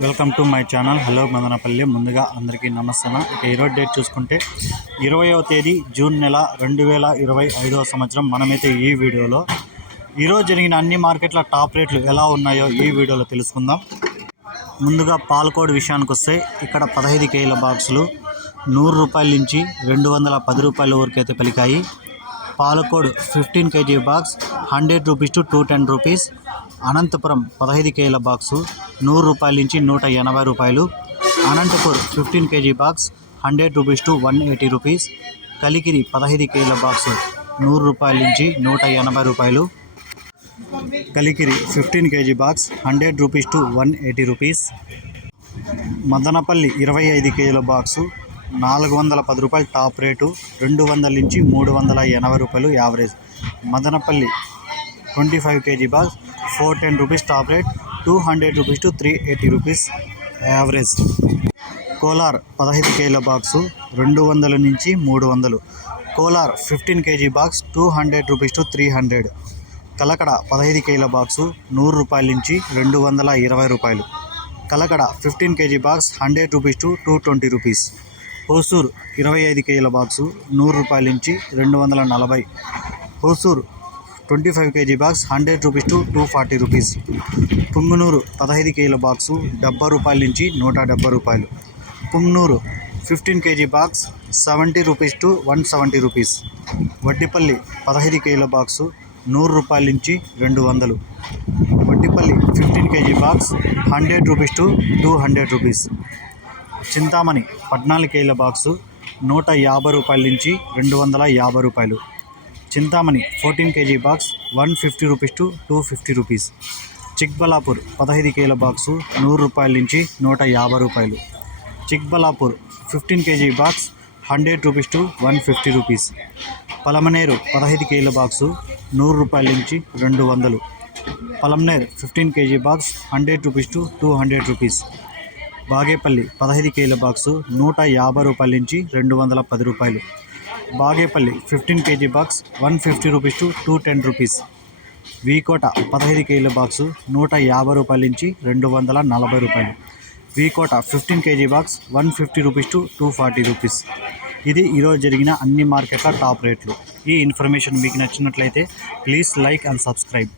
Welcome to my channel. Hello Madanapalle. ముందుగా అందరికీ నమస్తే ఇక ఈరోజు డేట్ చూసుకుంటే ఇరవయవ తేదీ జూన్ నెల రెండు వేల ఇరవై ఐదవ సంవత్సరం. మనమైతే ఈ వీడియోలో ఈరోజు జరిగిన అన్ని మార్కెట్ల టాప్ రేట్లు ఎలా ఉన్నాయో ఈ వీడియోలో తెలుసుకుందాం. ముందుగా పాలకోడ్ విషయానికి వస్తే ఇక్కడ పదహైదు కేజీల బాక్సులు నూరు రూపాయల నుంచి రెండు వందల పది రూపాయల వరకు అయితే పలికాయి. Palacode fifteen KG box hundred rupees to two ten rupees. Anantapuram పదహైదు కేజీల బాక్సు నూరు రూపాయల నుంచి నూట ఎనభై రూపాయలు. Anantapur fifteen KG box hundred rupees to one eighty rupees. Kalikiri పదహైదు కేజీల బాక్సు నూరు రూపాయల నుంచి నూట ఎనభై రూపాయలు. Kalikiri fifteen KG box hundred rupees to one eighty rupees. Madanapalle ఇరవై ఐదు కేజీల బాక్సు నాలుగు వందల పది రూపాయలు టాప్ రేటు రెండు వందల నుంచి మూడు వందల ఎనభై రూపాయలు average. Madanapalle twenty five KG box four ten rupees top rate two hundred rupees to three eighty rupees average. Kolar పదహైదు కేజీల బాక్సు రెండు వందల నుంచి మూడు వందలు. Kolar fifteen KG box two hundred rupees to three hundred. Kalakada పదహైదు కేజీల box నూరు రూపాయల నుంచి రెండు వందల ఇరవై రూపాయలు. Kalakada fifteen KG box hundred rupees to two twenty rupees. Hosur ఇరవై ఐదు కేజీల బాక్సు నూరు రూపాయల నుంచి రెండు వందల నలభై. Hosur twenty five KG box hundred rupees to two forty rupees. Punganur పదహైదు కేజీల బాక్సు డెబ్బై రూపాయల నుంచి నూట డెబ్బై రూపాయలు. Punganur fifteen KG box seventy rupees to one seventy rupees. Vaddipalli పదహైదు కేజీల బాక్సు నూరు రూపాయల నుంచి రెండు వందలు. Vaddipalli fifteen KG box hundred rupees to two hundred rupees. Chintamani పద్నాలుగు కేజీల బాక్సు నూట యాభై రూపాయల నుంచి రెండు వందల యాభై రూపాయలు. Chintamani fourteen KG box one fifty rupees to two fifty rupees. Chikballapur పదహైదు కేజీల బాక్సు నూరు రూపాయల నుంచి నూట యాభై రూపాయలు. Chikballapur fifteen KG box hundred rupees to one fifty rupees. Palamaner పదహైదు కేజీల బాక్సు నూరు రూపాయల నుంచి రెండు వందలు. Palamaner fifteen KG box hundred rupees to two hundred rupees. Bagepalli పదహైదు కేజీల బాక్సు నూట యాభై రూపాయల నుంచి రెండు వందల పది రూపాయలు. Bagepalli fifteen KG box one fifty rupees to two ten rupees. V Kota పదహైదు కేజీల బాక్సు నూట యాభై రూపాయల నుంచి రెండు వందల నలభై రూపాయలు. V Kota fifteen KG box one fifty rupees to two forty rupees. ఇది ఈరోజు జరిగిన అన్ని మార్కెట్ల టాప్ రేట్లు. ఈ ఇన్ఫర్మేషన్ మీకు నచ్చినట్లయితే ప్లీజ్ లైక్ అండ్ సబ్స్క్రైబ్.